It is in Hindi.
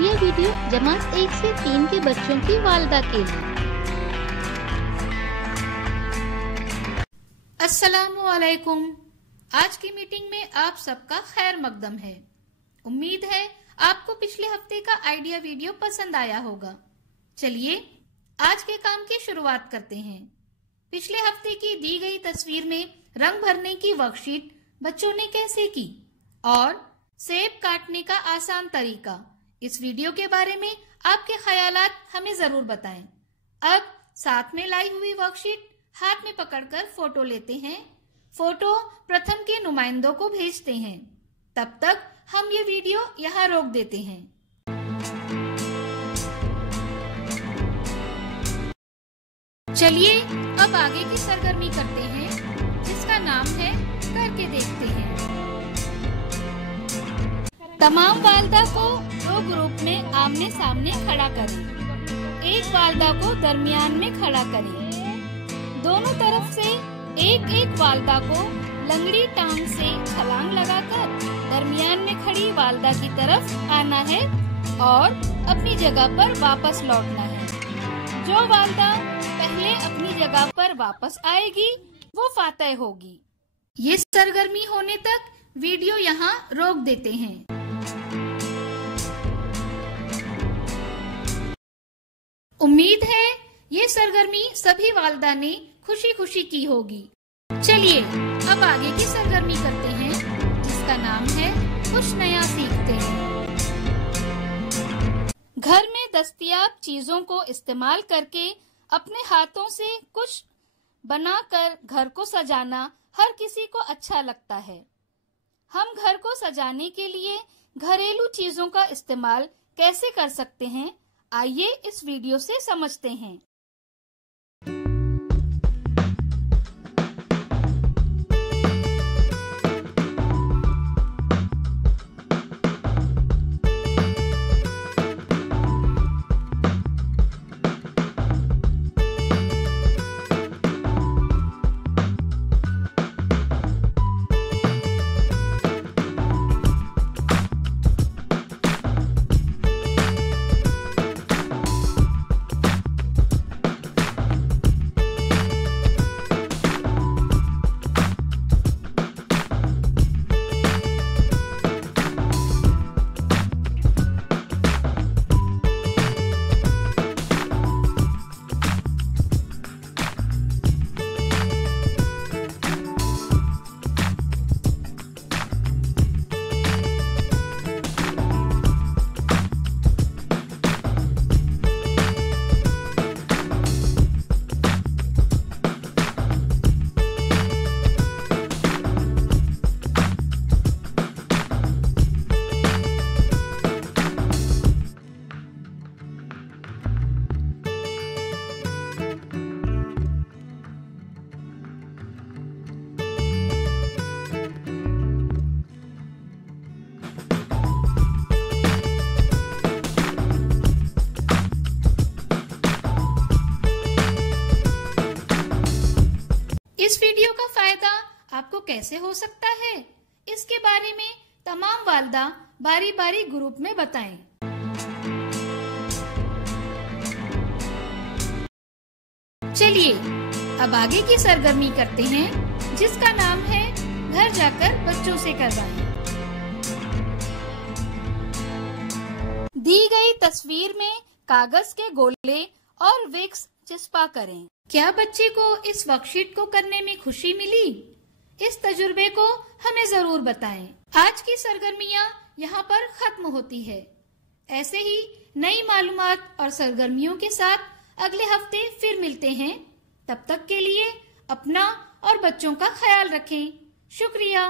आइडिया वीडियो जमात 1 से 3 के बच्चों की वालिदा के लिए। अस्सलामुअलैकुम। आज की मीटिंग में आप सबका खैर मकदम है। उम्मीद है आपको पिछले हफ्ते का आइडिया वीडियो पसंद आया होगा। चलिए आज के काम की शुरुआत करते हैं। पिछले हफ्ते की दी गई तस्वीर में रंग भरने की वर्कशीट बच्चों ने कैसे की और सेब काटने का आसान तरीका, इस वीडियो के बारे में आपके ख्यालात हमें जरूर बताएं। अब साथ में लाई हुई वर्कशीट हाथ में पकड़कर फोटो लेते हैं। फोटो प्रथम के नुमाइंदों को भेजते हैं। तब तक हम ये वीडियो यहाँ रोक देते हैं। चलिए अब आगे की सरगर्मी करते हैं, जिसका नाम है करके देखते हैं। तमाम वालिदा को 2 ग्रुप में आमने सामने खड़ा करें। एक वालिदा को दरमियान में खड़ा करें। दोनों तरफ से एक एक वालिदा को लंगड़ी टांग से छलांग लगाकर दरमियान में खड़ी वालिदा की तरफ आना है और अपनी जगह पर वापस लौटना है। जो वालिदा पहले अपनी जगह पर वापस आएगी वो फातह होगी। ये सरगर्मी होने तक वीडियो यहाँ रोक देते हैं। उम्मीद है ये सरगर्मी सभी वालिदा ने खुशी खुशी की होगी। चलिए अब आगे की सरगर्मी करते हैं, जिसका नाम है कुछ नया सीखते हैं। घर में दस्तयाब चीजों को इस्तेमाल करके अपने हाथों से कुछ बनाकर घर को सजाना हर किसी को अच्छा लगता है। हम घर को सजाने के लिए घरेलू चीजों का इस्तेमाल कैसे कर सकते हैं, आइए इस वीडियो से समझते हैं। इस वीडियो का फायदा आपको कैसे हो सकता है, इसके बारे में तमाम वालिदा बारी बारी ग्रुप में बताएं। चलिए अब आगे की सरगर्मी करते हैं, जिसका नाम है घर जाकर बच्चों से करवाएं। दी गई तस्वीर में कागज के गोले और विक्स चिस्पा करें। क्या बच्चे को इस वर्कशीट को करने में खुशी मिली? इस तजुर्बे को हमें जरूर बताएं। आज की सरगर्मियां यहाँ पर खत्म होती है। ऐसे ही नई मालूमात और सरगर्मियों के साथ अगले हफ्ते फिर मिलते हैं। तब तक के लिए अपना और बच्चों का ख्याल रखें। शुक्रिया।